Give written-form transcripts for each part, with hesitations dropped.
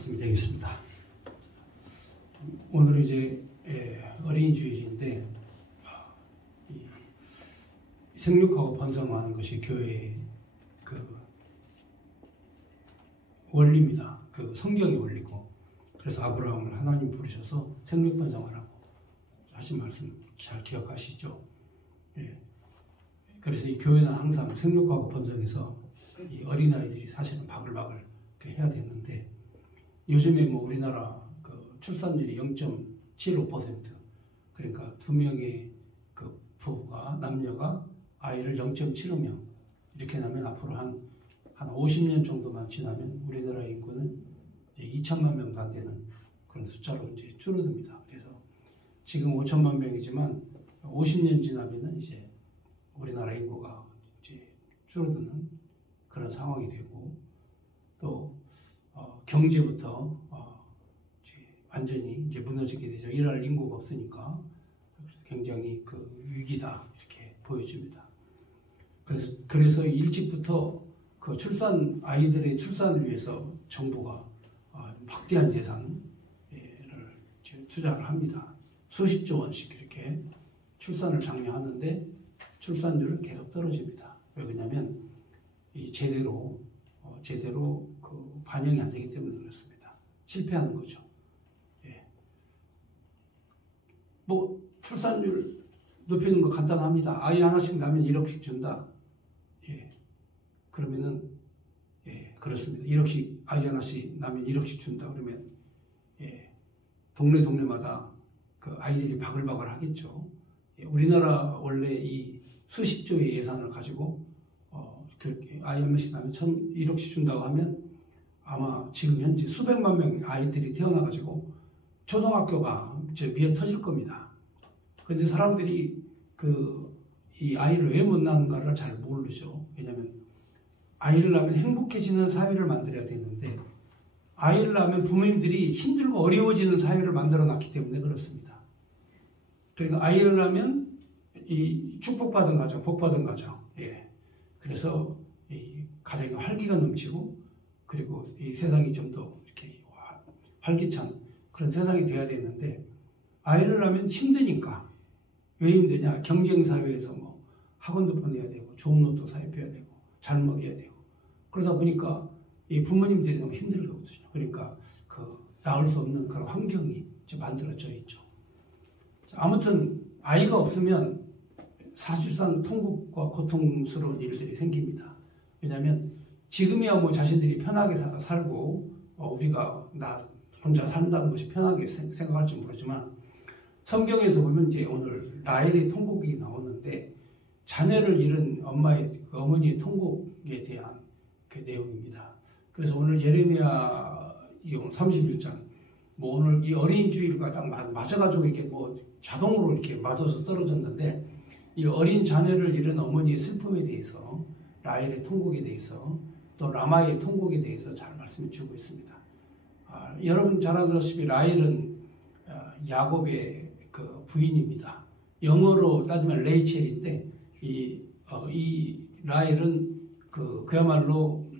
말씀이 되겠습니다. 오늘은 이제 어린이 주일인데 생육하고 번성하는 것이 교회의 그 원리입니다. 그 성경의 원리고, 그래서 아브라함을 하나님 부르셔서 생육 번성하라고 하신 말씀 잘 기억하시죠? 예. 그래서 이 교회는 항상 생육하고 번성해서 이 어린아이들이 사실은 바글바글 해야 되는데, 요즘에 뭐 우리나라 그 출산율이 0.75%, 그러니까 2명의 그 부부가 남녀가 아이를 0.75명 이렇게 나면 앞으로 한 50년 정도만 지나면 우리나라 인구는 이제 2천만 명도 안 되는 그런 숫자로 이제 줄어듭니다. 그래서 지금 5천만 명이지만 50년 지나면은 이제 우리나라 인구가 이제 줄어드는 그런 상황이 되고, 또 경제부터 이제 완전히 이제 무너지게 되죠. 일할 인구가 없으니까. 굉장히 그 위기다 이렇게 보여집니다. 그래서 일찍부터 그 아이들의 출산을 위해서 정부가 막대한 예산을 투자를 합니다. 수십조 원씩 이렇게 출산을 장려하는데 출산율은 계속 떨어집니다. 왜 그러냐면 이 제대로 그 반영이 안 되기 때문에 그렇습니다. 실패하는 거죠. 예. 뭐 출산율 높이는 거 간단합니다. 아이 하나씩 낳으면 1억씩 준다. 예. 그러면은 예, 그렇습니다. 1억씩 아이 하나씩 낳으면 1억씩 준다. 그러면 예, 동네마다 그 아이들이 바글바글 하겠죠. 예, 우리나라 원래 이 수십조의 예산을 가지고 그렇게 아이 한 명씩 낳으면 1억씩 준다고 하면 아마 지금 현재 수백만 명 아이들이 태어나가지고 초등학교가 이제 미어 터질 겁니다. 그런데 사람들이 이 아이를 왜 못 낳는가를 잘 모르죠. 왜냐하면 아이를 낳으면 행복해지는 사회를 만들어야 되는데, 아이를 낳으면 부모님들이 힘들고 어려워지는 사회를 만들어 놨기 때문에 그렇습니다. 그러니까 아이를 낳으면 이 축복받은 가정, 복받은 가정, 예. 그래서 이 가정에 활기가 넘치고, 그리고 이 세상이 좀 더 이렇게 활기찬 그런 세상이 돼야 되는데, 아이를 낳으면 힘드니까. 왜 힘드냐? 경쟁 사회에서 뭐 학원도 보내야 되고, 좋은 옷도 사입혀야 되고, 잘 먹여야 되고, 그러다 보니까 이 부모님들이 너무 힘들거든요. 그러니까 낳을 수 없는 그런 환경이 이제 만들어져 있죠. 아무튼 아이가 없으면 사실상 통곡과 고통스러운 일들이 생깁니다. 왜냐하면 지금이야 뭐 자신들이 편하게 살고 우리가 나 혼자 산다는 것이 편하게 생각할지 모르지만, 성경에서 보면 이제 오늘 라헬의 통곡이 나오는데, 자녀를 잃은 어머니의 통곡에 대한 그 내용입니다. 그래서 오늘 예레미야 31장, 뭐 오늘 이 어린이 주일과 딱 맞아가지고 이렇게 뭐 자동으로 이렇게 맞아서 떨어졌는데, 이 어린 자녀를 잃은 어머니의 슬픔에 대해서, 라헬의 통곡에 대해서, 또 라마의 통곡에 대해서 잘 말씀해 주고 있습니다. 여러분 잘 아시다시피 라헬은 야곱의 그 부인입니다. 영어로 따지면 레이첼인데, 이 라헬은 그야말로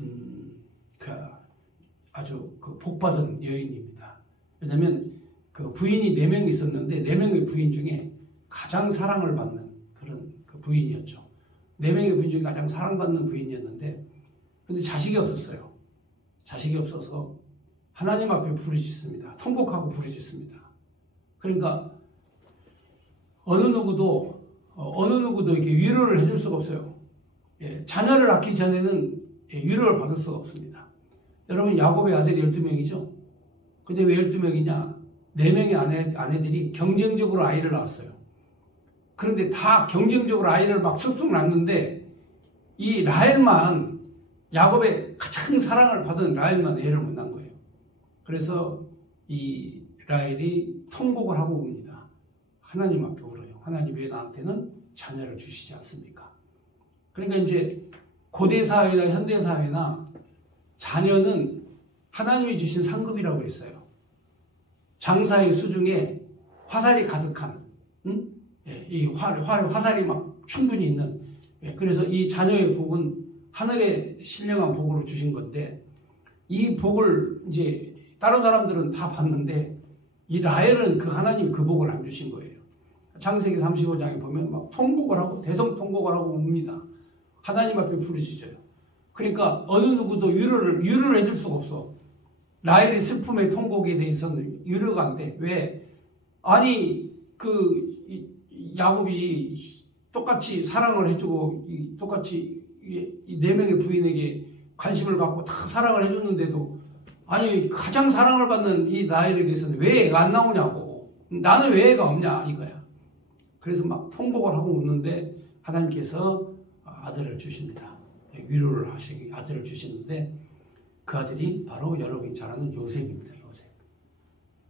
아주 복받은 여인입니다. 왜냐하면 그 부인이 4명이 있었는데 4명의 부인 중에 가장 사랑을 받는 그런 그 부인이었죠. 4명의 부인 중에 가장 사랑받는 부인이었는데, 근데 자식이 없었어요. 자식이 없어서 하나님 앞에 부르짖습니다. 통곡하고 부르짖습니다. 그러니까 어느 누구도 이렇게 위로를 해줄 수가 없어요. 예, 자녀를 낳기 전에는 위로를 받을 수가 없습니다. 여러분, 야곱의 아들이 12명이죠? 근데 왜 12명이냐? 4명의 아내들이 경쟁적으로 아이를 낳았어요. 그런데 다 경쟁적으로 아이를 막 쑥쑥 낳는데, 이 라헬만, 야곱의 가장 사랑을 받은 라헬만 애를 못 낳은 거예요. 그래서 이 라헬이 통곡을 하고 옵니다. 하나님 앞에 울어요. 하나님 왜 나한테는 자녀를 주시지 않습니까? 그러니까 이제 고대 사회나 현대 사회나 자녀는 하나님이 주신 상급이라고 했어요. 장사의 수중에 화살이 가득한, 이 화살이 막 충분히 있는. 그래서 이 자녀의 복은 하늘의 신령한 복으로 주신 건데, 이 복을 이제 다른 사람들은 다 봤는데 이 라헬은 그 하나님이 그 복을 안 주신 거예요. 창세기 35장에 보면 막 통곡을 하고 대성통곡을 하고 웁니다. 하나님 앞에 부르짖어요. 그러니까 어느 누구도 위로를 해줄 수가 없어. 라헬의 슬픔의 통곡에 대해서는 위로가 안 돼. 왜? 아니 야곱이 똑같이 사랑을 해주고 똑같이 이 네 명의 부인에게 관심을 갖고 다 사랑을 해줬는데도 아니 가장 사랑을 받는 이 라헬에게서는 왜 애가 안 나오냐고. 나는 왜 애가 없냐 이거야. 그래서 막 통곡을 하고 웃는데 하나님께서 아들을 주십니다. 위로를 하시기 아들을 주시는데 그 아들이 바로 여러분이 잘 아는 요셉입니다. 요셉.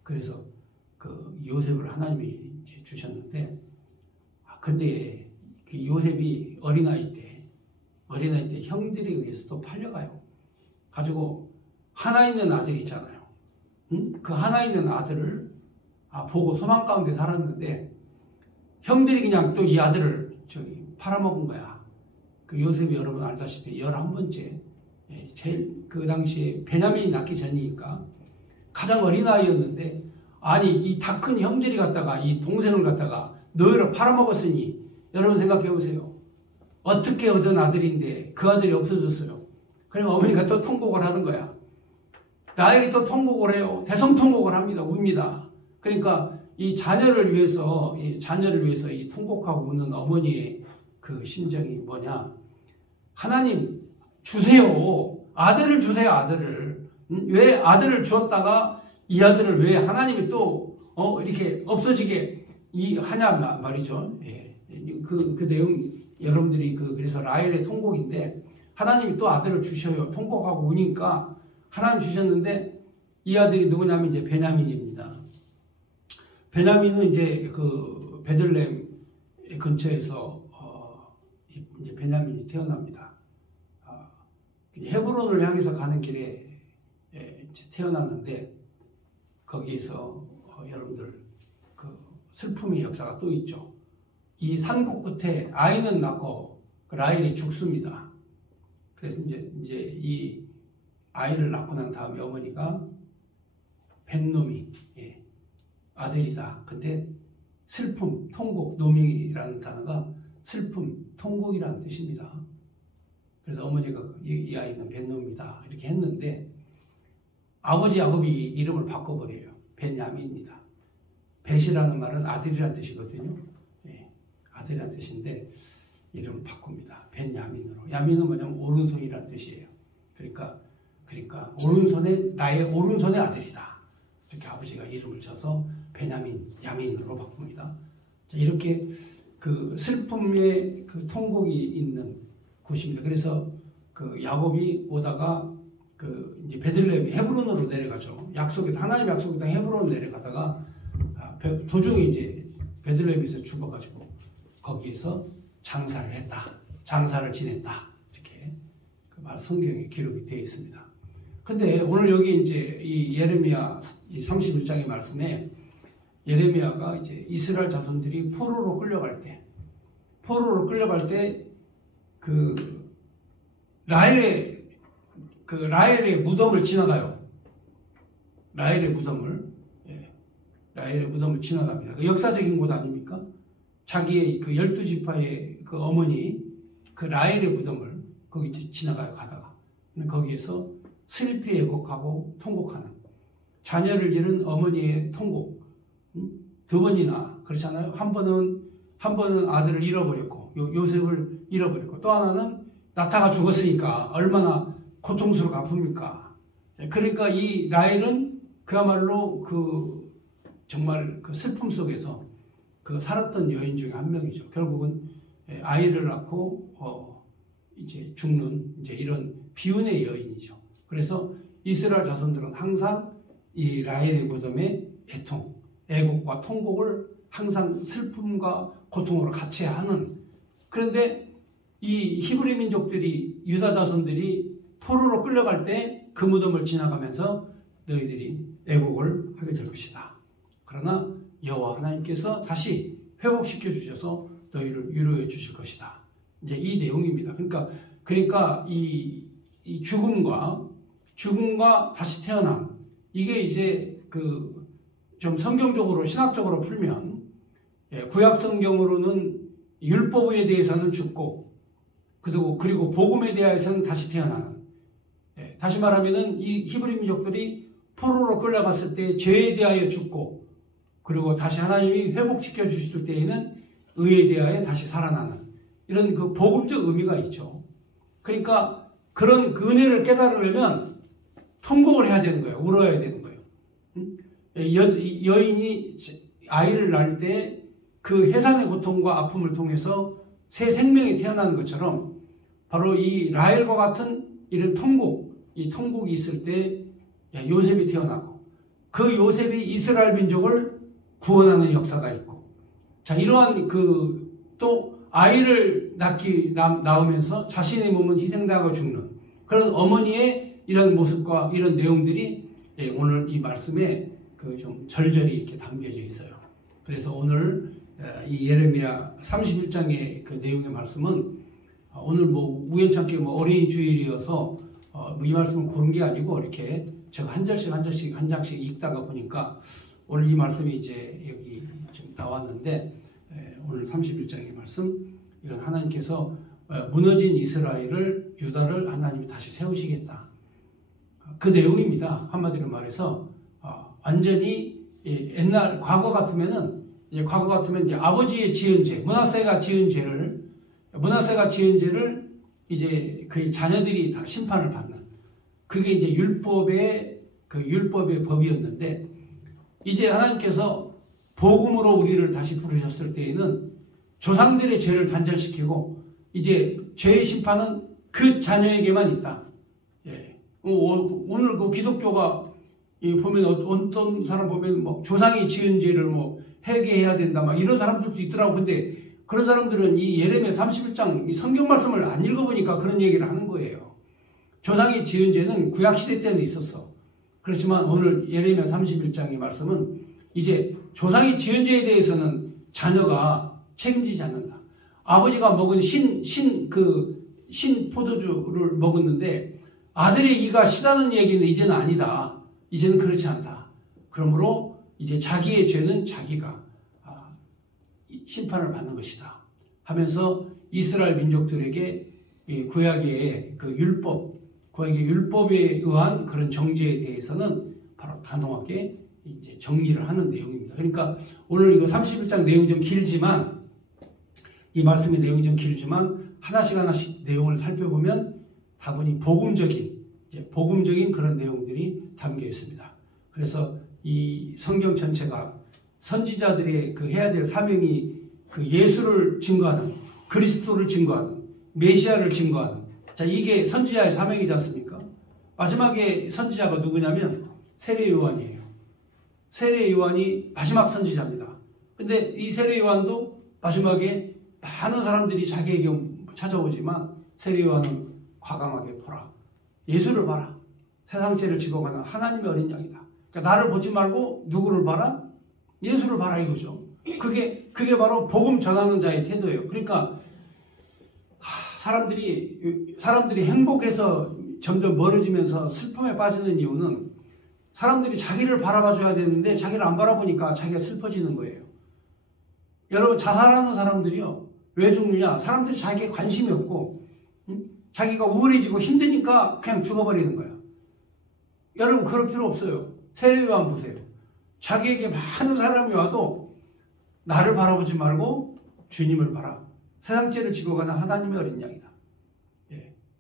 그래서 그 요셉을 하나님이 이제 주셨는데 근데 그 요셉이 어린아이 때 형들에 의해서 또 팔려가요. 가지고 하나 있는 아들 있잖아요. 응? 그 하나 있는 아들을 보고 소망 가운데 살았는데 형들이 그냥 또 이 아들을 팔아먹은 거야. 그 요셉이 여러분 알다시피 11번째 제일 그 당시에 베냐민이 낳기 전이니까 가장 어린아이였는데 아니 이 다 큰 형들이 갖다가 이 동생을 갖다가 너희를 팔아먹었으니 여러분 생각해 보세요. 어떻게 얻은 아들인데 그 아들이 없어졌어요. 그러면 어머니가 또 통곡을 하는 거야. 라헬이 또 통곡을 해요. 대성통곡을 합니다. 웁니다. 그러니까 이 자녀를 위해서 이 통곡하고 우는 어머니의 그 심정이 뭐냐? 하나님 주세요. 아들을 주세요. 아들을. 왜 아들을 주었다가 이 아들을 왜 하나님이 또 이렇게 없어지게 하냐 말이죠. 예. 그 내용 여러분들이 그래서 라헬의 통곡인데 하나님이 또 아들을 주셔요. 통곡하고 우니까 하나님 주셨는데 이 아들이 누구냐면 이제 베냐민입니다. 베냐민은 이제 그 베들레헴 근처에서 이제 베냐민이 태어납니다. 헤브론을 향해서 가는 길에 태어났는데 거기에서 여러분들 그 슬픔의 역사가 또 있죠. 이 산곡 끝에 아이는 낳고 그 라헬이 죽습니다. 그래서 이제 이 아이를 낳고 난 다음에 어머니가 벤노미 아들이다. 근데 슬픔, 통곡, 노미라는 단어가 슬픔, 통곡이라는 뜻입니다. 그래서 어머니가 이 아이는 벤노미다 이렇게 했는데 아버지 야곱이 이름을 바꿔버려요. 벤야민입니다. 벳이라는 말은 아들이라는 뜻이거든요. 아들이라는 뜻인데 이름을 바꿉니다. 벤야민으로. 야민은 뭐냐면 오른손이라는 뜻이에요. 그러니까 나의 오른손의 아들이다. 이렇게 아버지가 이름을 쳐서 베냐민, 야민으로 바꿉니다. 자, 이렇게 그 슬픔의 그 통곡이 있는 곳입니다. 그래서 그 야곱이 오다가 그 이제 베들레헴 헤브론으로 내려가죠. 하나님 약속의 땅 헤브론 내려가다가 도중에 이제 베들레헴에서 죽어가지고 거기에서 장사를 했다. 장사를 지냈다. 이렇게 그 성경에 기록이 되어 있습니다. 근데 오늘 여기 이제 이 예레미야 31장의 말씀에 예레미야가 이제 이스라엘 자손들이 포로로 끌려갈 때 그 라헬의 무덤을 지나가요. 라헬의 무덤을 지나갑니다. 그 역사적인 곳 아닙니까? 자기의 그 12지파의 그 어머니 그 라헬의 무덤을 거기 지나가요. 가다가 거기에서 슬피 애곡하고 통곡하는 자녀를 잃은 어머니의 통곡 두 번이나 그렇잖아요. 한 번은 아들을 잃어버렸고 요셉을 잃어버렸고 또 하나는 나타가 죽었으니까 얼마나 고통스럽고 아픕니까? 그러니까 이 라헬은 그야말로 정말 그 슬픔 속에서 살았던 여인 중에 한 명이죠. 결국은 아이를 낳고 이제 죽는 이제 이런 비운의 여인이죠. 그래서 이스라엘 자손들은 항상 이 라헬의 무덤에 애곡과 통곡을 항상 슬픔과 고통으로 같이 하는. 그런데 이 히브리 민족들이 유다 자손들이 포로로 끌려갈 때 그 무덤을 지나가면서 너희들이 애곡을 하게 될 것이다. 그러나 여호와 하나님께서 다시 회복시켜 주셔서 너희를 위로해 주실 것이다. 이제 이 내용입니다. 그러니까 이 죽음과 다시 태어남 이게 이제 좀 성경적으로 신학적으로 풀면 구약 성경으로는 율법에 대해서는 죽고 그리고 복음에 대해서는 다시 태어나는, 다시 말하면은 이 히브리 민족들이 포로로 끌려갔을 때 죄에 대하여 죽고 그리고 다시 하나님이 회복시켜 주실 때에는 의에 대하여 다시 살아나는 이런 그 복음적 의미가 있죠. 그러니까 그런 은혜를 깨달으려면 통곡을 해야 되는 거예요. 울어야 되는 거예요. 여인이 아이를 낳을 때 그 해산의 고통과 아픔을 통해서 새 생명이 태어나는 것처럼 바로 이 라헬과 같은 이런 이 통곡이 있을 때 요셉이 태어나고 그 요셉이 이스라엘 민족을 구원하는 역사가 있고, 자, 이러한 또 아이를 낳으면서 자신의 몸은 희생당하고 죽는 그런 어머니의 이런 모습과 이런 내용들이 오늘 이 말씀에 좀 절절히 이렇게 담겨져 있어요. 그래서 오늘 이 예레미야 31장의 그 내용의 말씀은 오늘 우연찮게 어린이 주일이어서 이 말씀을 고른 게 아니고 이렇게 제가 한 장씩 읽다가 보니까 오늘 이 말씀이 이제 여기 지금 나왔는데, 오늘 31장의 말씀, 이건 하나님께서 무너진 이스라엘을, 유다를 하나님이 다시 세우시겠다. 그 내용입니다. 한마디로 말해서 완전히 옛날 과거 같으면 이제 아버지의 지은 죄, 므낫세가 지은 죄를 이제 그 자녀들이 다 심판을 받는, 그게 이제 율법의 법이었는데, 이제 하나님께서 복음으로 우리를 다시 부르셨을 때에는 조상들의 죄를 단절시키고 이제 죄의 심판은 그 자녀에게만 있다. 오늘 그 기독교가 보면 어떤 사람 보면 조상이 지은 죄를 회개해야 된다 이런 사람들도 있더라고. 근데 그런 사람들은 이 예레미야 31장 이 성경 말씀을 안 읽어보니까 그런 얘기를 하는 거예요. 조상이 지은 죄는 구약 시대 때는 있었어. 그렇지만 오늘 예레미야 31장의 말씀은 이제 조상이 지은 죄에 대해서는 자녀가 책임지지 않는다. 아버지가 먹은 신 포도주를 먹었는데 아들의 이가 시다는 얘기는 이제는 아니다. 이제는 그렇지 않다. 그러므로 이제 자기의 죄는 자기가 심판을 받는 것이다 하면서 이스라엘 민족들에게 구약의 구약의 율법에 의한 그런 정죄에 대해서는 바로 단호하게 이제 정리를 하는 내용입니다. 그러니까 오늘 이거 31장 내용이 좀 길지만, 이 말씀의 내용이 좀 길지만 하나씩 내용을 살펴보면 다분히 복음적인 그런 내용들이 담겨 있습니다. 그래서 이 성경 전체가 선지자들의 해야 될 사명이 예수를 증거하는, 그리스도를 증거하는, 메시아를 증거하는, 자, 이게 선지자의 사명이지 않습니까? 마지막에 선지자가 누구냐면 세례 요한이에요. 세례 요한이 마지막 선지자입니다. 근데 이 세례 요한도 마지막에 많은 사람들이 자기에게 찾아오지만 세례 요한은 과감하게 보라. 예수를 봐라. 세상 죄를 지고 가는 하나님의 어린 양이다. 그러니까 나를 보지 말고 누구를 봐라? 예수를 봐라 이거죠. 그게 바로 복음 전하는 자의 태도예요. 그러니까 사람들이 행복해서 점점 멀어지면서 슬픔에 빠지는 이유는 사람들이 자기를 바라봐줘야 되는데 자기를 안 바라보니까 자기가 슬퍼지는 거예요. 여러분, 자살하는 사람들이요, 왜 죽느냐? 사람들이 자기에 관심이 없고 자기가 우울해지고 힘드니까 그냥 죽어버리는 거야. 여러분, 그럴 필요 없어요. 세례 요한 보세요. 자기에게 많은 사람이 와도 나를 바라보지 말고 주님을 봐라. 세상 죄를 지고 가는 하나님의 어린 양이다.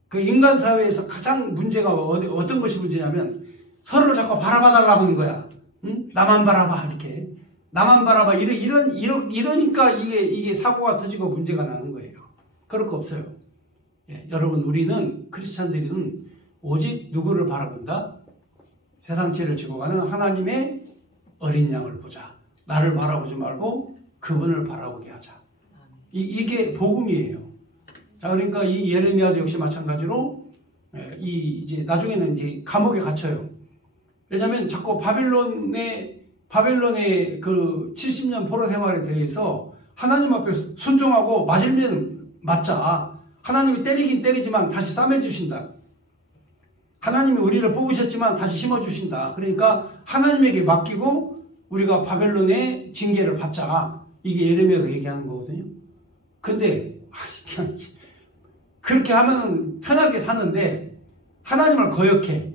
그 인간 사회에서 가장 문제가 어떤 것이 문제냐면 서로를 자꾸 바라봐달라고 하는 거야. 응? 나만 바라봐, 이렇게. 나만 바라봐. 이러니까 이게 사고가 터지고 문제가 나는 거예요. 그럴 거 없어요. 여러분, 우리는, 크리스찬들은 오직 누구를 바라본다? 세상 죄를 지고 가는 하나님의 어린 양을 보자. 나를 바라보지 말고 그분을 바라보게 하자. 이게 복음이에요. 자, 그러니까 이 예레미야도 역시 마찬가지로 이제 나중에는 이제 감옥에 갇혀요. 왜냐하면 자꾸 바벨론의 그 70년 포로 생활에 대해서 하나님 앞에 순종하고 맞으면 맞자. 하나님이 때리긴 때리지만 다시 싸매주신다. 하나님이 우리를 뽑으셨지만 다시 심어주신다. 그러니까 하나님에게 맡기고 우리가 바벨론의 징계를 받자. 이게 예레미야가 얘기하는 거거든요. 근데 그냥 그렇게 하면 편하게 사는데 하나님을 거역해.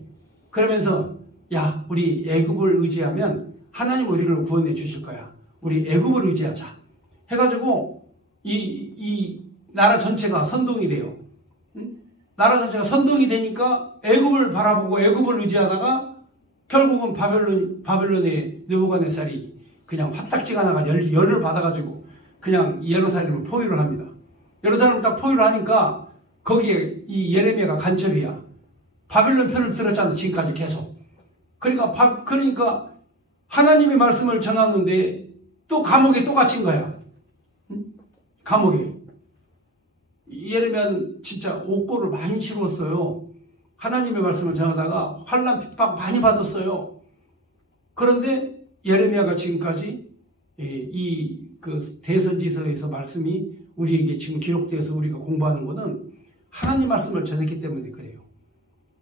그러면서 야, 우리 애굽을 의지하면 하나님 우리를 구원해 주실 거야. 우리 애굽을 의지하자. 해가지고 이 나라 전체가 선동이 돼요. 나라 전체가 선동이 되니까 애굽을 바라보고 애굽을 의지하다가 결국은 바벨론의 느부갓네살이 그냥 화딱지가 나가 열을 받아가지고 그냥 예루살렘을 포위를 합니다. 예루살렘을 딱 포위를 하니까 거기에 이 예레미야가 간첩이야. 바벨론 편을 들었잖아, 지금까지 계속. 그러니까 하나님의 말씀을 전하는데 또 감옥에 또 갇힌 거야. 감옥에. 예레미야는 진짜 옥고를 많이 치렀어요. 하나님의 말씀을 전하다가 환난 핍박 많이 받았어요. 그런데 예레미야가 지금까지 그 대선지서에서 말씀이 우리에게 지금 기록돼서 우리가 공부하는 것은 하나님 말씀을 전했기 때문에 그래요.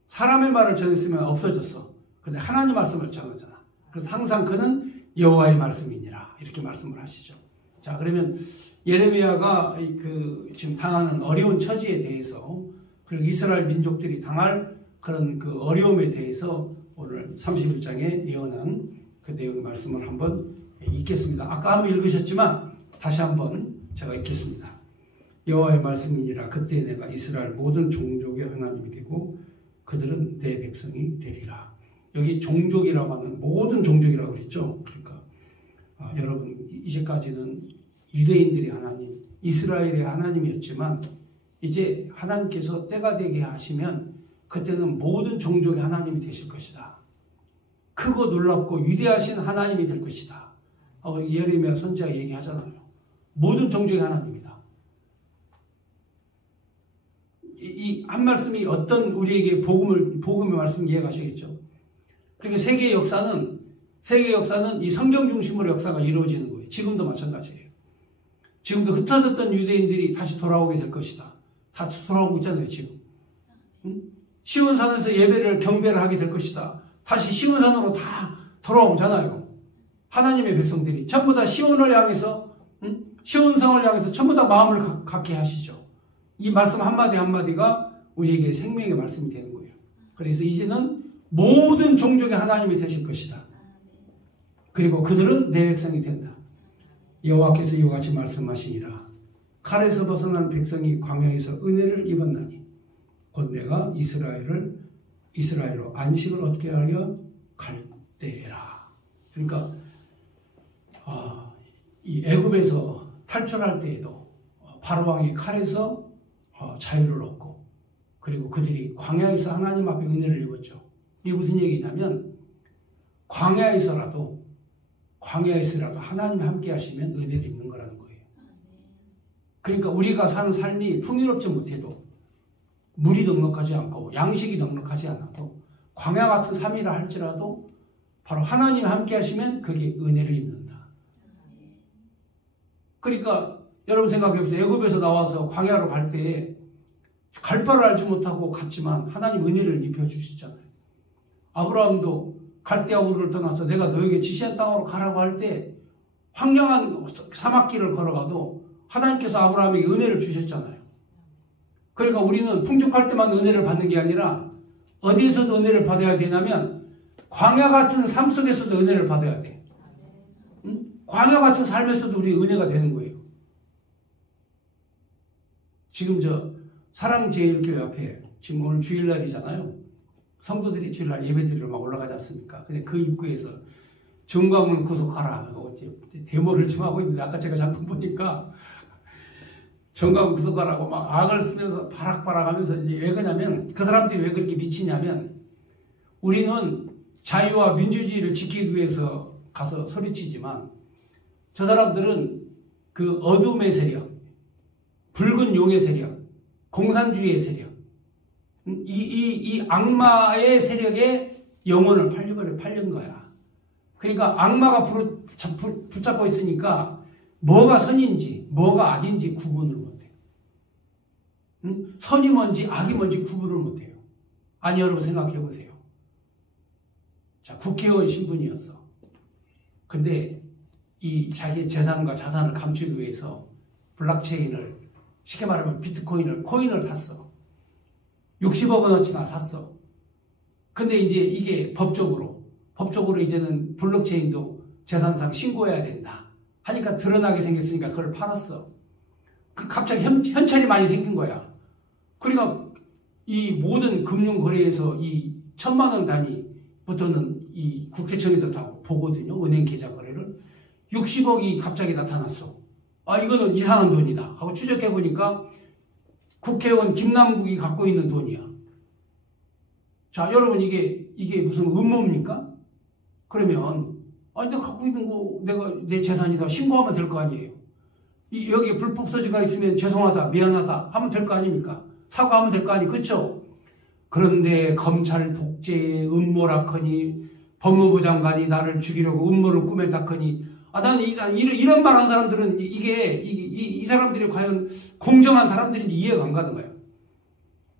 사람의 말을 전했으면 없어졌어. 근데 하나님 말씀을 전하잖아. 그래서 항상 그는 여호와의 말씀이니라 이렇게 말씀을 하시죠. 자, 그러면 예레미야가 지금 당하는 어려운 처지에 대해서 그리고 이스라엘 민족들이 당할 그런 그 어려움에 대해서 오늘 31장에 예언한 그 내용의 말씀을 한번 읽겠습니다. 아까 한번 읽으셨지만 다시 한번 제가 읽겠습니다. 여호와의 말씀이니라. 그때 내가 이스라엘 모든 종족의 하나님이 되고 그들은 내 백성이 되리라. 여기 종족이라고 하는 모든 종족이라고 그랬죠. 그러니까 여러분 이제까지는 유대인들이 하나님, 이스라엘의 하나님이었지만 이제 하나님께서 때가 되게 하시면 그때는 모든 종족의 하나님이 되실 것이다. 크고 놀랍고 위대하신 하나님이 될 것이다. 예레미야 선지자가 얘기하잖아요. 모든 종족의 하나님이다. 이 한 말씀이 어떤 우리에게 복음의 말씀 이해가시겠죠. 그러니까 세계의 역사는 이 성경 중심으로 역사가 이루어지는 거예요. 지금도 마찬가지예요. 지금도 흩어졌던 유대인들이 다시 돌아오게 될 것이다. 다 돌아오고 있잖아요, 지금. 시온산에서 경배를 하게 될 것이다. 다시 시온산으로 다 돌아오잖아요. 하나님의 백성들이 전부 다 시온을 향해서, 시온성을 향해서 전부 다 마음을 갖게 하시죠. 이 말씀 한마디 한마디가 우리에게 생명의 말씀이 되는 거예요. 그래서 이제는 모든 종족의 하나님이 되실 것이다. 그리고 그들은 내 백성이 된다. 여호와께서 이와 같이 말씀하시니라. 칼에서 벗어난 백성이 광야에서 은혜를 입었나니 곧 내가 이스라엘로 안식을 얻게 하려 갈 때라. 그러니까 이 애굽에서 탈출할 때에도 바로왕이 칼에서 자유를 얻고 그리고 그들이 광야에서 하나님 앞에 은혜를 입었죠. 이게 무슨 얘기냐면 광야에서라도 하나님이 함께 하시면 은혜를 입는 거라는 거예요. 그러니까 우리가 사는 삶이 풍요롭지 못해도 물이 넉넉하지 않고 양식이 넉넉하지 않아도 광야 같은 삶이라 할지라도 바로 하나님이 함께 하시면 그게 은혜를 입는다. 그러니까 여러분 생각해 보세요. 애굽에서 나와서 광야로 갈 때에 갈 바를 알지 못하고 갔지만 하나님 은혜를 입혀주시잖아요. 아브라함도 갈대아 우르를 떠나서 내가 너에게 지시한 땅으로 가라고 할 때 황량한 사막길을 걸어가도 하나님께서 아브라함에게 은혜를 주셨잖아요. 그러니까 우리는 풍족할 때만 은혜를 받는 게 아니라 어디에서도 은혜를 받아야 되냐면 광야 같은 삶 속에서도 은혜를 받아야 돼. 광야 같은 삶에서도 우리 은혜가 되는 거예요. 지금 사랑제일교회 앞에 지금 오늘 주일날이잖아요. 성도들이 주일날 예배드리러 막 올라가지 않습니까? 근데 그 입구에서 정광훈 구속하라 하고 데모를 좀 하고 있는데 아까 제가 잠깐 보니까 정광훈 구속하라고 막 악을 쓰면서 바락바락 하면서 왜 그러냐면 그 사람들이 왜 그렇게 미치냐면 우리는 자유와 민주주의를 지키기 위해서 가서 소리치지만 저 사람들은 그 어둠의 세력, 붉은 용의 세력, 공산주의의 세력, 이 악마의 세력에 영혼을 팔린 거야. 그러니까 악마가 붙잡고 있으니까 뭐가 선인지 뭐가 악인지 구분을 못해요. 선이 뭔지 악이 뭔지 구분을 못해요. 아니, 여러분 생각해 보세요. 자, 국회의원 신분이었어. 근데 이 자기의 재산과 자산을 감추기 위해서 블록체인을, 쉽게 말하면 비트코인을, 코인을 샀어. 60억 원어치나 샀어. 근데 이제 이게 법적으로 이제는 블록체인도 재산상 신고해야 된다 하니까 드러나게 생겼으니까 그걸 팔았어. 갑자기 현찰이 많이 생긴 거야. 그러니까 이 모든 금융거래에서 이 1,000만 원 단위부터는 이 국회청에서 다 보거든요. 은행 계좌 거래를. 60억이 갑자기 나타났어. 아, 이거는 이상한 돈이다 하고 추적해보니까 국회의원 김남국이 갖고 있는 돈이야. 자, 여러분, 이게 무슨 음모입니까? 그러면, 아니, 내가 갖고 있는 거, 내 재산이다 신고하면 될 거 아니에요. 여기에 불법 소지가 있으면 죄송하다, 미안하다 하면 될 거 아닙니까? 사과하면 될 거 아니, 그렇죠? 그런데 검찰 독재의 음모라커니, 법무부 장관이 나를 죽이려고 음모를 꾸몄다커니, 나는 이런 말 한 사람들은 이 사람들이 과연 공정한 사람들인지 이해가 안 가는 거예요.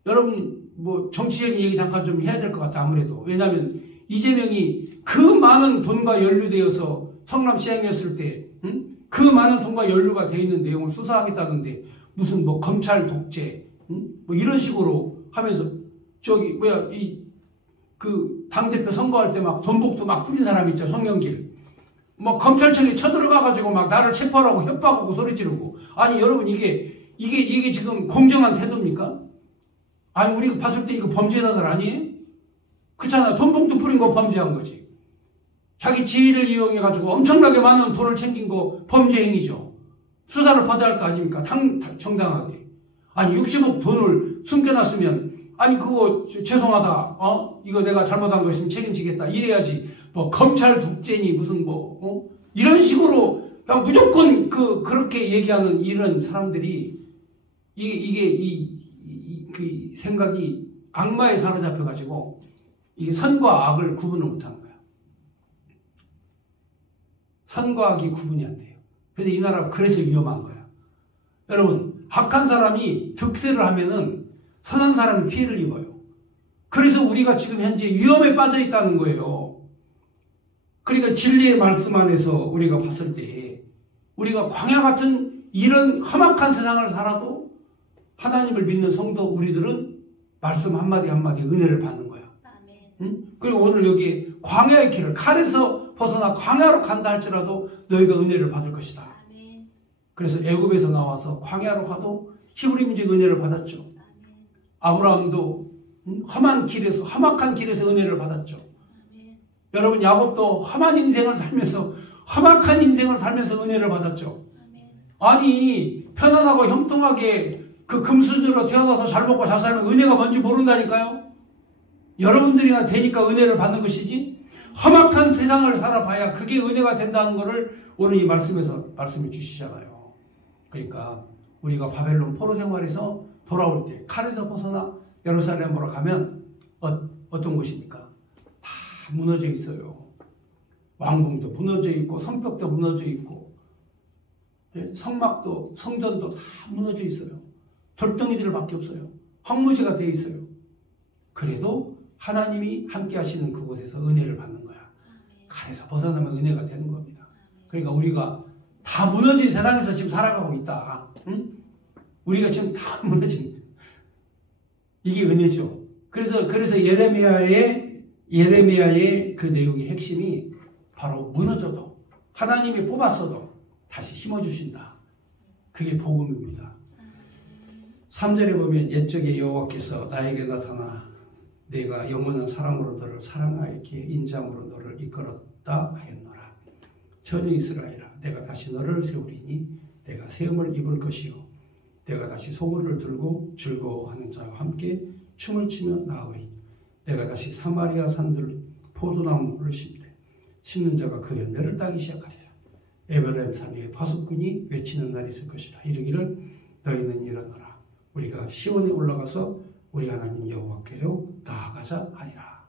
여러분, 뭐, 정치적인 얘기 잠깐 좀 해야 될 것 같아, 아무래도. 왜냐하면, 이재명이 그 많은 돈과 연루되어서 성남시장이었을 때, 그 많은 돈과 연루가 되어 있는 내용을 수사하겠다는데, 무슨 뭐, 검찰 독재, 뭐, 이런 식으로 하면서, 당대표 선거할 때 막 돈복도 막 뿌린 사람 있죠, 송영길. 뭐, 검찰청에 쳐들어가가지고 막 나를 체포하라고 협박하고 소리 지르고. 아니, 여러분, 이게 지금 공정한 태도입니까? 아니, 우리가 봤을 때 이거 범죄자들 아니에요? 그렇잖아. 돈봉투 뿌린 거 범죄한 거지. 자기 지위를 이용해가지고 엄청나게 많은 돈을 챙긴 거 범죄 행위죠. 수사를 받아야 할 거 아닙니까? 정당하게. 아니, 60억 돈을 숨겨놨으면, 아니, 그거 죄송하다. 이거 내가 잘못한 거 있으면 책임지겠다. 이래야지. 뭐, 검찰 독재니 무슨 이런 식으로 그냥 무조건 그렇게 얘기하는 이런 사람들이 그 생각이 악마에 사로잡혀가지고 이게 선과 악을 구분을 못하는 거야. 선과 악이 구분이 안 돼요. 그래서 이 나라가 그래서 위험한 거야. 여러분, 악한 사람이 득세를 하면은 선한 사람이 피해를 입어요. 그래서 우리가 지금 현재 위험에 빠져 있다는 거예요. 그러니까 진리의 말씀 안에서 우리가 봤을 때 우리가 광야 같은 이런 험악한 세상을 살아도 하나님을 믿는 성도 우리들은 말씀 한마디 한마디 은혜를 받는 거야. 응? 그리고 오늘 여기 광야의 길을 칼에서 벗어나 광야로 간다 할지라도 너희가 은혜를 받을 것이다. 그래서 애굽에서 나와서 광야로 가도 히브리 민족의 은혜를 받았죠. 아브라함도 험악한 길에서 은혜를 받았죠. 여러분, 야곱도 험한 인생을 살면서 험악한 인생을 살면서 은혜를 받았죠. 아니, 편안하고 형통하게 그 금수저로 태어나서 잘 먹고 잘 살면 은혜가 뭔지 모른다니까요. 여러분들이나 되니까 은혜를 받는 것이지 험악한 세상을 살아봐야 그게 은혜가 된다는 것을 오늘 이 말씀에서 말씀해 주시잖아요. 그러니까 우리가 바벨론 포로 생활에서 돌아올 때 칼에서 벗어나 예루살렘으로 가면 어떤 곳입니까? 다 무너져 있어요. 왕궁도 무너져 있고 성벽도 무너져 있고 성막도 성전도 다 무너져 있어요. 돌덩이들밖에 없어요. 황무지가 되어 있어요. 그래도 하나님이 함께 하시는 그곳에서 은혜를 받는 거야. 칼에서 벗어나면 은혜가 되는 겁니다. 그러니까 우리가 다 무너진 세상에서 지금 살아가고 있다. 응? 우리가 지금 다 무너진 이게 은혜죠. 그래서 예레미야의 그 내용의 핵심이 바로 무너져도 하나님이 뽑았어도 다시 심어주신다. 그게 복음입니다. 3절에 보면 옛적에 여호와께서 나에게 나타나 내가 영원한 사랑으로 너를 사랑하였기에 인자함으로 너를 이끌었다 하였노라. 전혀 이스라엘아, 내가 다시 너를 세우리니 내가 세움을 입을 것이요 내가 다시 소고를 들고 즐거워하는 자와 함께 춤을 추며 나으리. 내가 다시 사마리아 산들 포도나무를 심는 자가 그 열매를 따기 시작하리라. 에베레임 산 위에 파수꾼이 외치는 날이 있을 것이라. 이르기를 너희는 일어나라. 우리가 시온에 올라가서 우리 하나님 여호와께로 나아가자 하리라.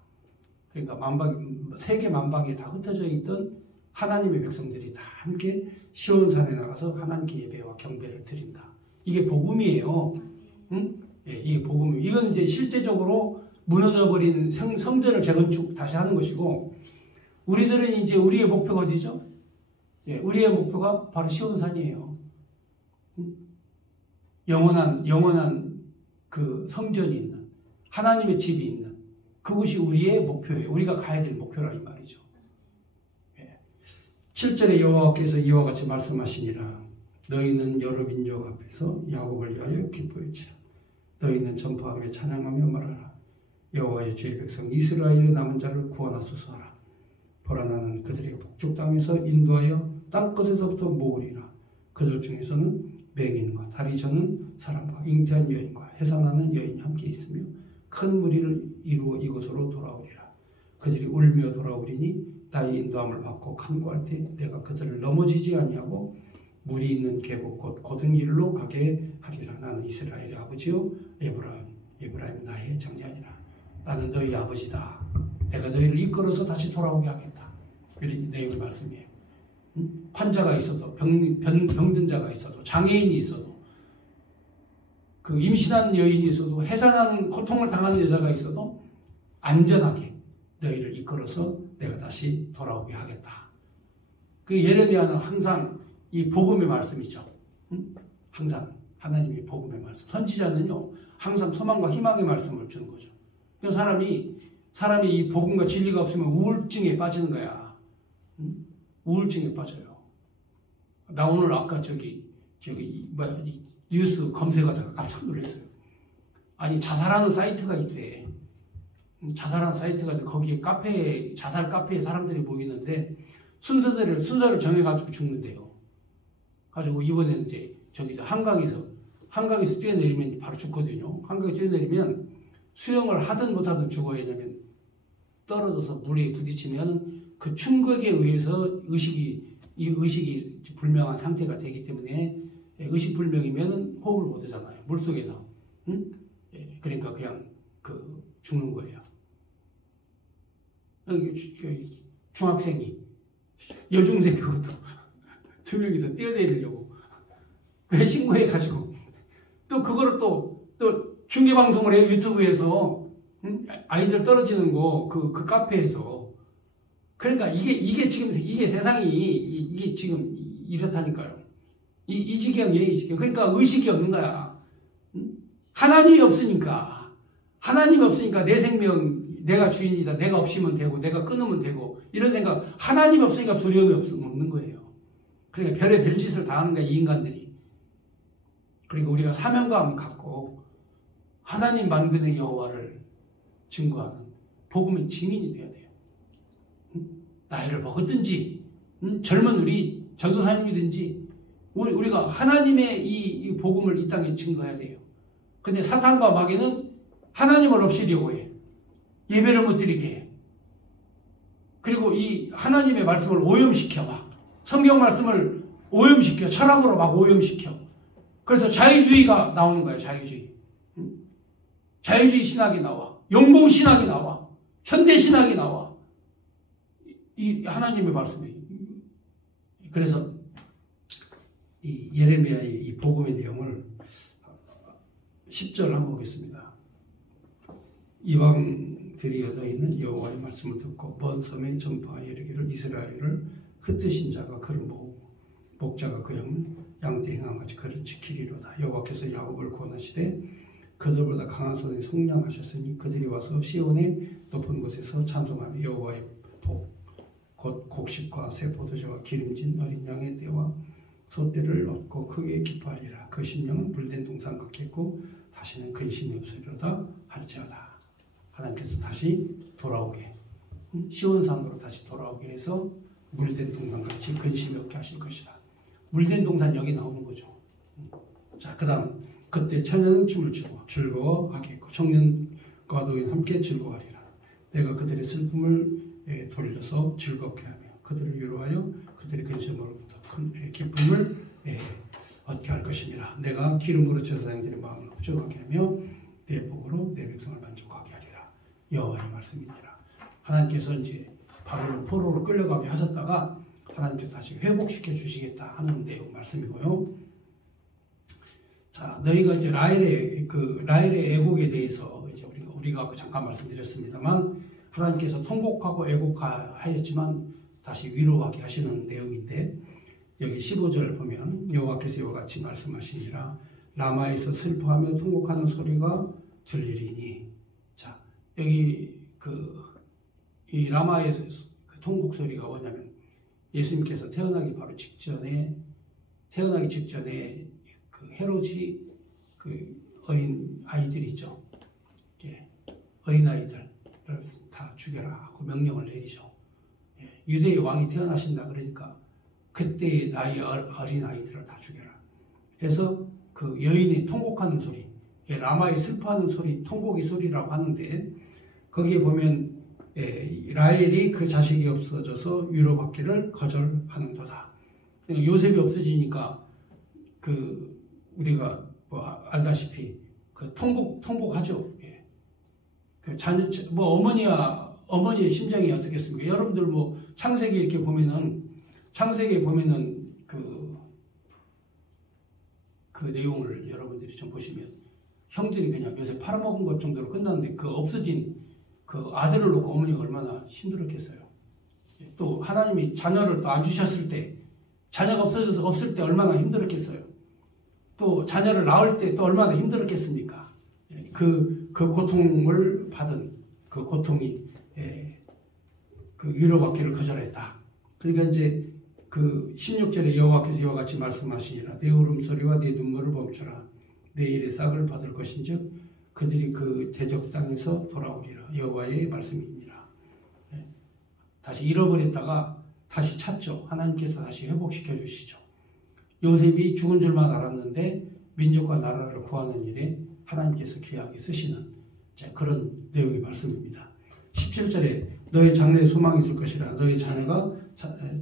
그러니까 세계 만방에 다 흩어져 있던 하나님의 백성들이 다 함께 시온산에 나가서 하나님께 예배와 경배를 드린다. 이게 복음이에요. 응? 예, 이게 복음이에요. 이건 이제 실제적으로 무너져버린 성전을 재건축 다시 하는 것이고, 우리들은 이제 우리의 목표가 어디죠? 예, 우리의 목표가 바로 시온산이에요. 영원한 그 성전이 있는, 하나님의 집이 있는 그곳이 우리의 목표예요. 우리가 가야 될 목표라 이 말이죠. 예. 7절에 여호와께서 이와 같이 말씀하시니라. 너희는 여러 민족 앞에서 야곱을 위하여 기뻐했지라. 너희는 전파하며 찬양하며 말하라. 여호와의 주의 백성 이스라엘의 남은 자를 구원하소서라. 보라 나는 그들의 북쪽 땅에서 인도하여 땅끝에서부터 모으리라. 그들 중에서는 맹인과 다리 저는 사람과 잉태한 여인과 해산하는 여인이 함께 있으며 큰 무리를 이루어 이곳으로 돌아오리라. 그들이 울며 돌아오리니 나의 인도함을 받고 간구할 때 내가 그들을 넘어지지 아니하고 물이 있는 계곡 곧 곧은 길로 가게 하리라. 나는 이스라엘의 아버지요 에브라임 나의 장자니라. 나는 너희 아버지다. 내가 너희를 이끌어서 다시 돌아오게 하겠다. 이런 내용의 말씀이에요. 환자가 있어도 병든 자가 있어도 장애인이 있어도 그 임신한 여인이 있어도 해산하는 고통을 당하는 여자가 있어도 안전하게 너희를 이끌어서 내가 다시 돌아오게 하겠다. 그 예레미야는 항상 이 복음의 말씀이죠. 항상 하나님의 복음의 말씀. 선지자는요 항상 소망과 희망의 말씀을 주는 거죠. 그 사람이 이 복음과 진리가 없으면 우울증에 빠지는 거야. 우울증에 빠져요. 나 오늘 아까 뉴스 검색하다가 깜짝 놀랐어요. 아니 자살하는 사이트가 있대. 자살하는 사이트가 거기에 자살 카페에 사람들이 모이는데 순서를 정해가지고 죽는데요. 가지고 이번에는 이제 한강에서 뛰어내리면 바로 죽거든요. 한강에 뛰어내리면 수영을 하든 못하든 죽어야. 왜냐면 떨어져서 물에 부딪히면 그 충격에 의해서 의식이 불명한 상태가 되기 때문에 의식불명이면 호흡을 못 하잖아요. 물속에서. 그러니까 그냥 죽는 거예요. 중학생이 여중생 그것도 2명이서 뛰어내리려고 신고해가지고 또 그거를 또 중계방송을 해요. 유튜브에서 아이들 떨어지는 거 그 카페에서. 그러니까 이게 지금 이게 세상이 이게 지금 이렇다니까요. 이 지경이에요, 이 지경. 그러니까 의식이 없는 거야. 하나님이 없으니까 내 생명 내가 주인이다. 내가 없이면 되고 내가 끊으면 되고 이런 생각. 하나님이 없으니까 두려움이 없는 거예요. 그러니까 별의 짓을 다 하는 거야, 이 인간들이. 그러니까 우리가 사명감을 갖고 하나님 만근의 여호와를 증거하는 복음의 증인이 되어야 돼요. 나이를 먹었든지 젊은 우리 전도사님이든지 우리가 하나님의 이 복음을 이 땅에 증거해야 돼요. 근데 사탄과 마귀는 하나님을 없애려고 해. 예배를 못 드리게 해. 그리고 이 하나님의 말씀을 오염시켜 막. 성경 말씀을 오염시켜. 철학으로 막 오염시켜. 그래서 자유주의가 나오는 거예요. 자유주의 신학이 나와. 용공신학이 나와. 현대신학이 나와. 이 하나님의 말씀이. 그래서 이 예레미야의 이 복음의 내용을 10절 한번 보겠습니다. 이방들이 여자 있는 여호와의 말씀을 듣고 먼 섬에 전파하여 이르기를 이스라엘을 흩으신 자가 그를 모으고 목자가 그 양떼 행함같이 그를 지키리로다. 여호와께서 야곱을 구원하시되 그들보다 강한 손에 속량하셨으니 그들이 와서 시온의 높은 곳에서 찬송하며 여호와의 복 곧 곡식과 새 포도주와 기름진 어린 양의 떼와 소떼를 얻고 크게 기뻐하리라. 그 심령은 물된 동산 같겠고 다시는 근심이 없으리로다 할지어다. 하나님께서 다시 돌아오게 시온산으로 다시 돌아오게 해서 물된 동산같이 근심이 없게 하실 것이다. 물된 동산 여기 나오는 거죠. 자, 그 다음 그때 처녀는 춤을 추고 즐거워하겠고 청년과 노인 함께 즐거워하리라. 내가 그들의 슬픔을 돌려서 즐겁게 하며 그들을 위로하여 그들의 근심으로부터 큰 기쁨을 얻게 할 것입니다. 내가 기름으로 제사장들의 마음을 흡족하게 하며 내 복으로 내 백성을 만족하게 하리라. 여호와의 말씀이니라. 하나님께서 이제 바벨론 포로로 끌려가게 하셨다가 하나님께서 다시 회복시켜 주시겠다 하는 내용 말씀이고요. 자, 너희가 이제 라헬의 애곡에 대해서 이제 우리가 잠깐 말씀드렸습니다만 하나님께서 통곡하고 애곡하였지만 다시 위로하게 하시는 내용인데 여기 15절 보면 여호와께서 이와 같이 말씀하시니라 라마에서 슬퍼하며 통곡하는 소리가 들리리니. 자, 여기 이 라마의 그 통곡 소리가 뭐냐면 예수님께서 태어나기 직전에 그 헤롯이 그 어린 아이들이 있죠. 예, 어린 아이들을 다 죽여라 하고 명령을 내리죠. 예, 유대의 왕이 태어나신다 그러니까 그때의 나이의 어린 아이들을 다 죽여라. 그래서 그 여인이 통곡하는 소리, 라마의 슬퍼하는 소리, 통곡의 소리라고 하는데 거기에 보면 라헬이 그 자식이 없어져서 위로받기를 거절하는도다. 요셉이 없어지니까 그 우리가 뭐 알다시피 그 통곡하죠. 예. 그 자녀 뭐 어머니의 심정이 어떻겠습니까? 여러분들 뭐 창세기 이렇게 보면은 그 내용을 여러분들이 좀 보시면 형들이 그냥 요새 팔아먹은 것 정도로 끝났는데 그 없어진 그 아들을 놓고 어머니가 얼마나 힘들었겠어요. 또 하나님이 자녀를 또 안 주셨을 때 자녀가 없을 때 얼마나 힘들었겠어요. 또 자녀를 낳을 때 또 얼마나 힘들었겠습니까? 그 고통을 받은 그 고통이 그 위로받기를 거절했다. 그러니까 이제 그 16절에 여호와께서 이와 같이 말씀하시니라 내 울음소리와 내 눈물을 멈추라 내 일의 싹을 받을 것인즉 그들이 그 대적 땅에서 돌아오리라 여호와의 말씀이니라. 다시 잃어버렸다가 다시 찾죠. 하나님께서 다시 회복시켜 주시죠. 요셉이 죽은 줄만 알았는데 민족과 나라를 구하는 일에 하나님께서 귀하게 쓰시는 그런 내용의 말씀입니다. 17절에 너의 장래에 소망이 있을 것이라 너의 자녀가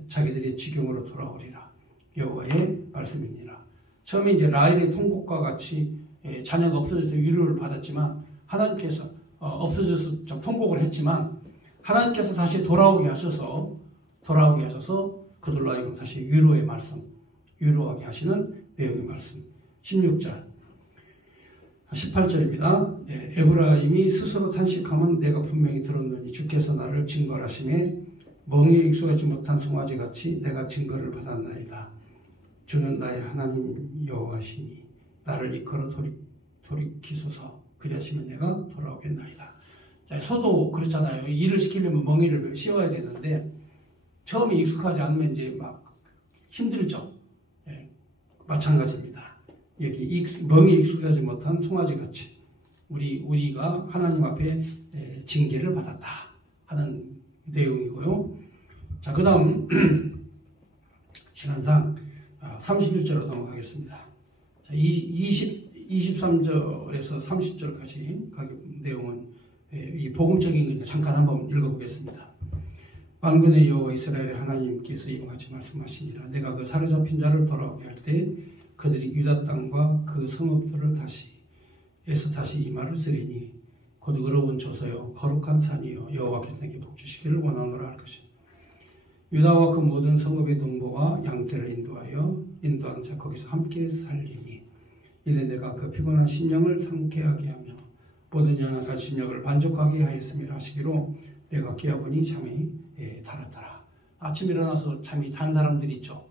자기들의 지경으로 돌아오리라 여호와의 말씀이니라. 처음에 이제 라헬의 통곡과 같이 자녀가 없어져서 위로를 받았지만 하나님께서 없어져서 좀 통곡을 했지만 하나님께서 다시 돌아오게 하셔서 그들로 하여금 다시 위로의 말씀, 위로하게 하시는 내용의 말씀. 16절, 18절입니다. 에브라임이 스스로 탄식하면 내가 분명히 들었노니 주께서 나를 징벌하심에 멍에에 익숙하지 못한 송아지같이 내가 징벌을 받았나이다. 주는 나의 하나님 여호와시니 나를 이끌어 돌이키소서 그리하시면 내가 돌아오겠나이다. 자, 소도 그렇잖아요. 일을 시키려면 멍에를 씌워야 되는데 처음에 익숙하지 않으면 이제 막 힘들죠. 마찬가지입니다. 여기 멍에 익숙하지 못한 송아지같이 우리가 하나님 앞에 징계를 받았다 하는 내용이고요. 자, 그 다음 시간상 31절로 넘어가겠습니다. 자, 23절에서 30절까지 각 내용은 이 복음적인 거니까 잠깐 한번 읽어보겠습니다. 만군의 여호와 이스라엘의 하나님께서 이와 같이 말씀하시니라 내가 그 사로잡힌 자를 돌아오게 할 때 그들이 유다 땅과 그 성읍들을 다시 이 말을 쓰리니 곧 의로운 조서요 거룩한 산이요 여호와께서 내게 복 주시기를 원하노라 할 것이니 유다와 그 모든 성읍의 동보와 양떼를 인도한 자 거기서 함께 살리니 이는 내가 그 피곤한 심령을 상쾌하게 하며 모든 연약한 심령을 만족하게 하였음이라 하시기로 내가 깨어보니 잠이 달았더라. 아침 일어나서 잠이 단 사람들이 있죠.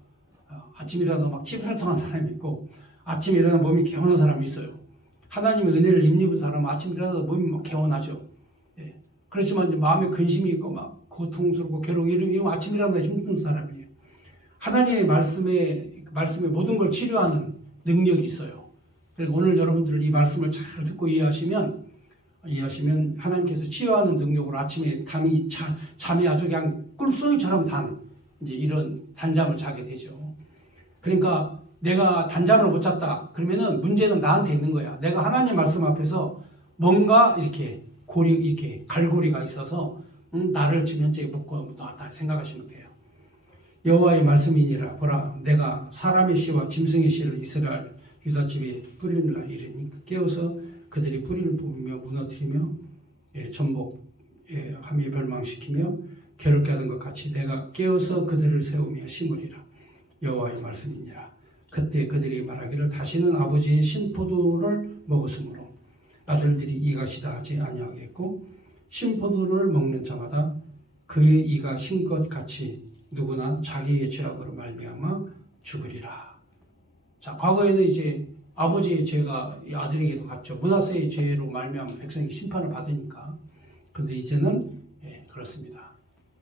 아침 일어나서 막 찌뿌둥한 사람이 있고 아침 일어나 몸이 개운한 사람이 있어요. 하나님의 은혜를 입는 사람은 아침 일어나서 몸이 막 개운하죠. 그렇지만 이제 마음에 근심이 있고 막 고통스럽고 괴로워 이러면 아침 일어나서 힘든 사람이에요. 하나님의 말씀에 모든 걸 치료하는 능력이 있어요. 그래서 오늘 여러분들 이 말씀을 잘 듣고 이해하시면 하나님께서 치유하는 능력으로 아침에 잠이 아주 그냥 꿀송이처럼 단 이제 이런 단잠을 자게 되죠. 그러니까 내가 단잠을 못 잤다 그러면은 문제는 나한테 있는 거야. 내가 하나님 말씀 앞에서 뭔가 이렇게 갈고리가 있어서 나를 지금 현재 묶어 놨다 생각하시면 돼요. 여호와의 말씀이니라 보라 내가 사람의 씨와 짐승의 씨를 이스라엘 유다 집에 뿌리느라 이르니 깨어서 그들이 뿌리를 뽑으며 무너뜨리며 전복함이 멸망시키며 괴롭게 하는 것 같이 내가 깨어서 그들을 세우며 심으리라 여호와의 말씀이니라. 그때 그들이 말하기를 다시는 아버지의 신포도를 먹었으므로 아들들이 이가 시다 하지 아니하겠고 신포도를 먹는 자마다 그의 이가 신 것 같이 누구나 자기의 죄악으로 말미암아 죽으리라. 자, 과거에는 이제 아버지의 죄가 이 아들에게도 갔죠. 므낫세의 죄로 말미암아 백성이 심판을 받으니까. 근데 이제는 그렇습니다.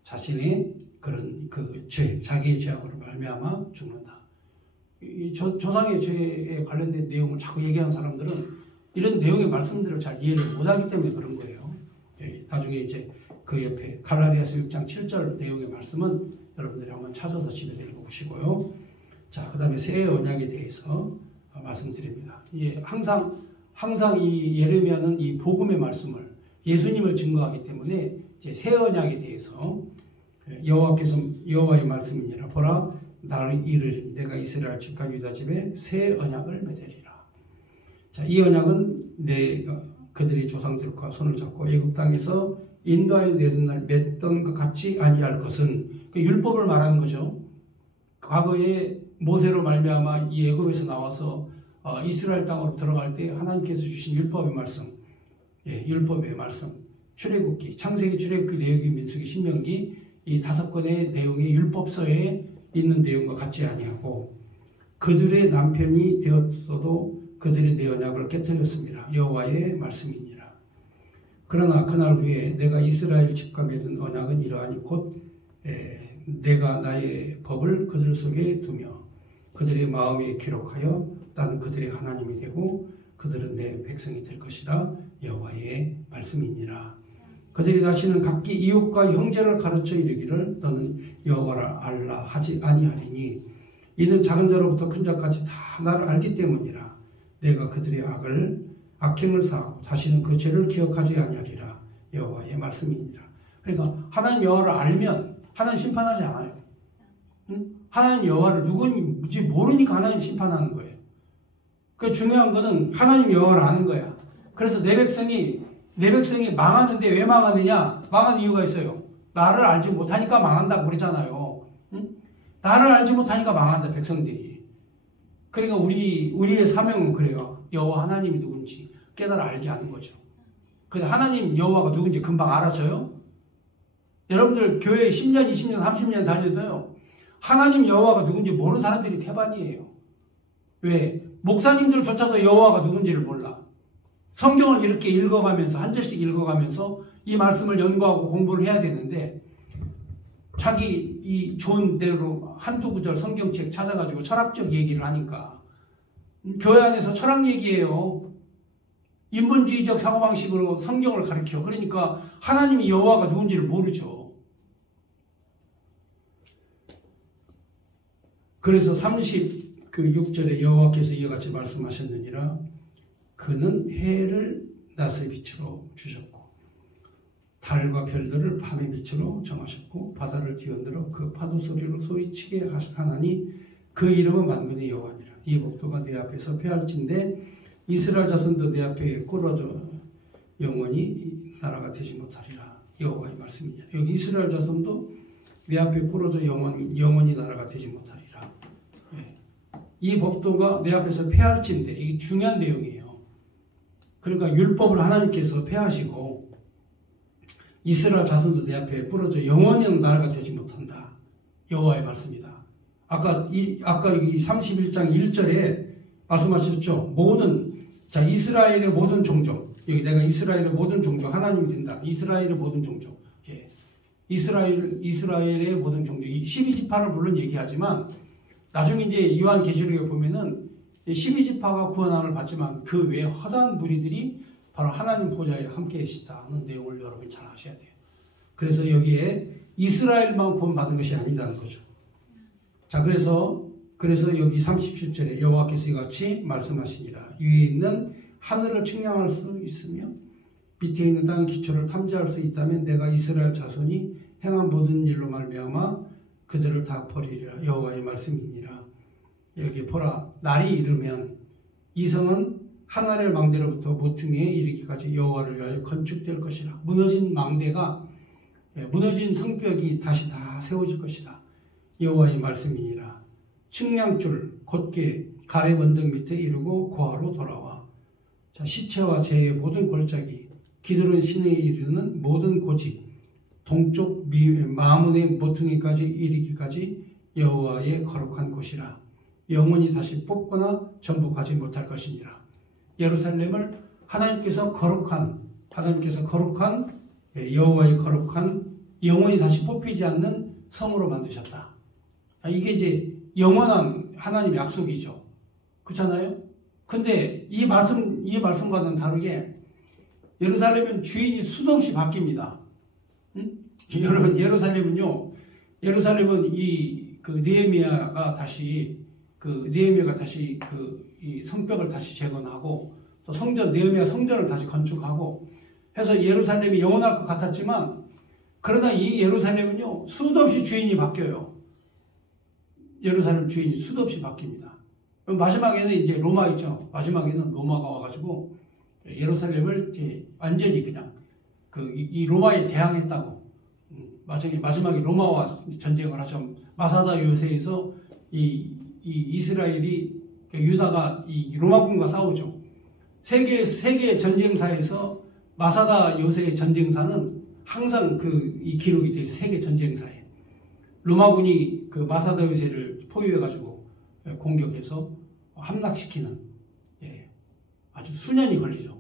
자신의 그런 그 죄, 자기의 죄악으로 말미암아 죽는다. 이 조상의 죄에 관련된 내용을 자꾸 얘기하는 사람들은 이런 내용의 말씀들을 잘 이해를 못하기 때문에 그런 거예요. 나중에 이제 그 옆에 갈라디아서 6장 7절 내용의 말씀은 여러분들이 한번 찾아서 집에서 읽어보시고요. 자, 그 다음에 새 언약에 대해서 말씀드립니다. 항상 이 예레미야는 이 복음의 말씀을 예수님을 증거하기 때문에 이제 새 언약에 대해서 여호와의 말씀이니라. 보라, 나를 이르리 내가 이스라엘 집과 유다 집에 새 언약을 맺으리라. 자, 이 언약은 내가 그들의 조상들과 손을 잡고 애굽 땅에서 인도하여 내던 날 맺던 것 같이 아니할 것은 그 율법을 말하는 거죠. 과거에 모세로 말미암아 이 애굽에서 나와서 이스라엘 땅으로 들어갈 때 하나님께서 주신 율법의 말씀, 율법의 말씀, 출애굽기, 창세기, 출애굽기, 레위기, 민수기, 신명기 이 5권의 내용이 율법서에 있는 내용과 같지 아니하고 그들의 남편이 되었어도 그들의 내 언약을 깨뜨렸습니다. 여호와의 말씀이니라. 그러나 그날 후에 내가 이스라엘 집과 맺은 언약은 이러하니 곧 내가 나의 법을 그들 속에 두며 그들의 마음에 기록하여 나는 그들의 하나님이 되고 그들은 내 백성이 될 것이라. 여호와의 말씀이니라. 그들이 다시는 각기 이웃과 형제를 가르쳐 이르기를 너는 여호와라 알라 하지 아니하리니 이는 작은 자로부터 큰 자까지 다 나를 알기 때문이라. 내가 그들의 악행을 사하고 다시는 그 죄를 기억하지 아니하리라. 여호와의 말씀이니라. 그러니까 하나님 여호와를 알면 하나님 심판하지 않아요. 응? 하나님 여호와를 누군지 모르니까 하나님 심판하는 거예요. 그 중요한 거는 하나님 여호와를 아는 거야. 그래서 내 백성이 망하는데 왜 망하느냐? 망한 이유가 있어요. 나를 알지 못하니까 망한다고 그러잖아요. 응? 나를 알지 못하니까 망한다, 백성들이. 그러니까 우리의 사명은 그래요. 여호와 하나님이 누군지 깨달아 알게 하는 거죠. 근데 하나님 여호와가 누군지 금방 알아져요? 여러분들 교회 10년, 20년, 30년 다녀도요. 하나님 여호와가 누군지 모르는 사람들이 태반이에요. 왜? 목사님들조차도 여호와가 누군지를 몰라. 성경을 이렇게 읽어가면서 한 절씩 읽어가면서 이 말씀을 연구하고 공부를 해야 되는데 자기 이 좋은 대로 한두 구절 성경책 찾아가지고 철학적 얘기를 하니까 교회 안에서 철학 얘기예요. 인본주의적 사고방식으로 성경을 가르쳐. 그러니까 하나님이 여호와가 누군지를 모르죠. 그래서 36절에 여호와께서 이와 같이 말씀하셨느니라. 그는 해를 낮의 빛으로 주셨고 달과 별들을 밤의 빛으로 정하셨고 바다를 뒤흔들어 그 파도 소리로 소리치게 하나니 그 이름은 만군의 여호와니라. 이 복도가 내 앞에서 폐할진대 이스라엘 자손도 내 앞에 꿇어져 영원히 나라가 되지 못하리라. 여호와의 말씀이냐. 여기 이스라엘 자손도 내 앞에 꿇어져 영원히 나라가 되지 못하리라. 이 법도가 내 앞에서 폐할진대. 이게 중요한 내용이에요. 그러니까 율법을 하나님께서 폐하시고 이스라엘 자손도 내 앞에 꿇어져 영원히 나라가 되지 못한다. 여호와의 말씀이다. 아까 이 31장 1절에 말씀하셨죠. 이스라엘의 모든 종족. 여기 내가 이스라엘의 모든 종족 하나님이 된다. 이스라엘의 모든 종족. 이스라엘의 모든 종족. 이 12지파를 물론 얘기하지만 나중에 이제 요한계시록에 보면은 12지파가 구원함을 받지만 그 외에 허다한 무리들이 바로 하나님 보좌에 함께 계시다는 내용을 여러분이 잘 아셔야 돼요. 그래서 여기에 이스라엘만 구원받은 것이 아니라는 거죠. 자, 그래서 여기 37절에 여호와께서 이같이 말씀하시니라. 위에 있는 하늘을 측량할 수 있으며 밑에 있는 땅 기초를 탐지할 수 있다면 내가 이스라엘 자손이 행한 모든 일로 말미암아 그들을 다 버리리라. 여호와의 말씀이니라. 여기 보라, 날이 이르면 이 성은 하나님의 망대로부터 모퉁이에 이르기까지 여호와를 위하여 건축될 것이라. 무너진 망대가 무너진 성벽이 다시 다 세워질 것이다. 여호와의 말씀이니라. 측량줄 곧게 가래 언덕 밑에 이르고 고아로 돌아와 자, 시체와 재의 모든 골짜기, 기드론 시내에 이르는 모든 고지, 동쪽 마문의 모퉁이까지 이르기까지 여호와의 거룩한 곳이라. 영원히 다시 뽑거나 전복하지 못할 것이니라. 예루살렘을 하나님께서 거룩한 여호와의 거룩한 영원히 다시 뽑히지 않는 성으로 만드셨다. 이게 이제 영원한 하나님의 약속이죠. 그렇잖아요? 근데 이 말씀과는 다르게 예루살렘은 주인이 수도 없이 바뀝니다. 여러분, 예루살렘은 느헤미야가 다시 이 성벽을 다시 재건하고 또 느헤미야 성전을 다시 건축하고 해서 예루살렘이 영원할 것 같았지만, 그러나 이 예루살렘은요 수도 없이 주인이 바뀌어요. 예루살렘 주인이 수도 없이 바뀝니다. 마지막에는 이제 로마 있죠. 마지막에는 로마가 와가지고 예루살렘을 이제 완전히 그냥 이 로마에 대항했다고. 마지막에 로마와 전쟁을 하죠. 마사다 요새에서 이 이스라엘이, 유다가 이 로마군과 싸우죠. 세계 전쟁사에서 마사다 요새의 전쟁사는 항상 이 기록이 되어 있어요. 세계 전쟁사에 로마군이 그 마사다 요새를 포위해가지고 공격해서 함락시키는, 아주 수년이 걸리죠.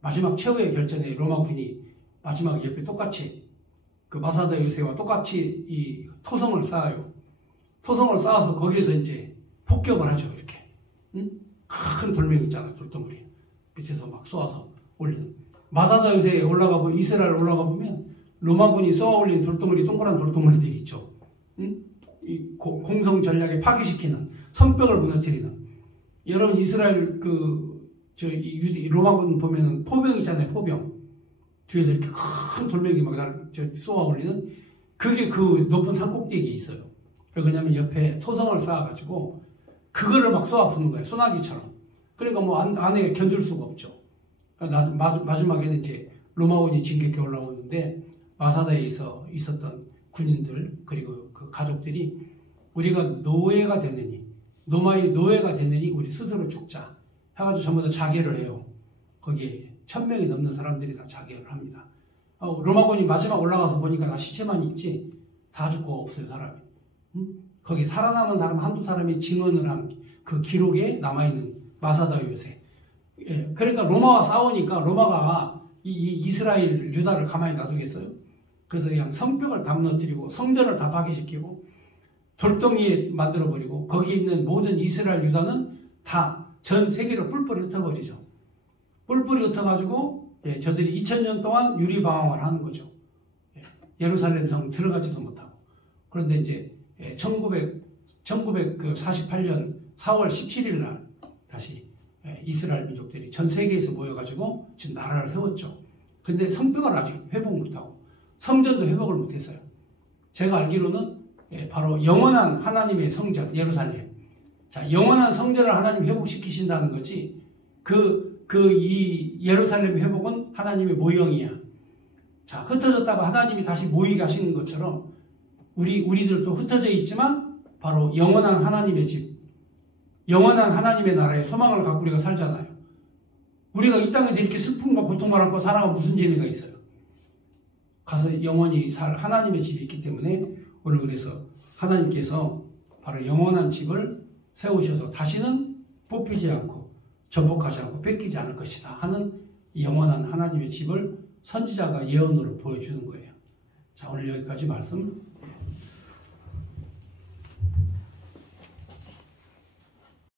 마지막 최후의 결전에 로마군이 마지막 옆에 똑같이 그 마사다 요새와 똑같이 이 토성을 쌓아요. 토성을 쌓아서 거기에서 이제 폭격을 하죠. 이렇게 큰 돌멩이 있잖아, 돌덩어리 밑에서 막 쏘아서 올리는. 마사다 요새에 이스라엘 올라가 보면 로마군이 쏘아 올린 돌덩어리, 동그란 돌덩어리들이 있죠. 이 공성 전략에 파괴시키는, 성벽을 무너뜨리는. 여러분, 이스라엘 로마군 보면은 포병이잖아요, 포병. 뒤에서 이렇게 큰 돌멩이 막 쏘아 올리는, 그게 그 높은 산꼭대기에 있어요. 왜냐면 옆에 토성을 쌓아가지고 그거를 막 쏘아 부는 거예요, 소나기처럼. 그러니까 뭐 안에 견딜 수가 없죠. 마지막에는 이제 로마군이 진격해 올라오는데, 마사다에 있었던 군인들 그리고 그 가족들이 우리가 노예가 됐느니, 로마의 노예가 됐느니 우리 스스로 죽자 해가지고 전부 다 자결을 해요. 거기에 1000명이 넘는 사람들이 다 자결을 합니다. 로마군이 마지막 올라가서 보니까 다 시체만 있지 다 죽고 없어요, 사람이. 거기 살아남은 사람 한두 사람이 증언을 한 그 기록에 남아있는 마사다 요새. 그러니까 로마와 싸우니까 로마가 이스라엘 유다를 가만히 놔두겠어요? 그래서 그냥 성벽을 다 무너뜨리고 성전을 다 파괴시키고 돌덩이에 만들어버리고 거기 있는 모든 이스라엘 유다는 다 전 세계로 뿔뿔이 흩어버리죠. 뿔뿔이 흩어가지고 저들이 2000년 동안 유리방황을 하는 거죠. 예루살렘 성 들어가지도 못하고. 그런데 이제 1948년 4월 17일 날 다시 이스라엘 민족들이 전 세계에서 모여가지고 지금 나라를 세웠죠. 근데 성벽을 아직 회복 못하고 성전도 회복을 못했어요. 제가 알기로는 바로 영원한 하나님의 성전 예루살렘. 자, 영원한 성전을 하나님이 회복시키신다는 거지. 이 예루살렘 회복은 하나님의 모형이야. 자, 흩어졌다가 하나님이 다시 모이게 하시는 것처럼 우리들도 흩어져 있지만 바로 영원한 하나님의 집, 영원한 하나님의 나라에 소망을 갖고 우리가 살잖아요. 우리가 이 땅에서 이렇게 슬픔과 고통을 안고 살아가면 무슨 재미가 있어요? 가서 영원히 살 하나님의 집이 있기 때문에 오늘 그래서 하나님께서 바로 영원한 집을 세우셔서 다시는 뽑히지 않고 전복하지 않고 뺏기지 않을 것이다 하는 영원한 하나님의 집을 선지자가 예언으로 보여주는 거예요. 자, 오늘 여기까지 말씀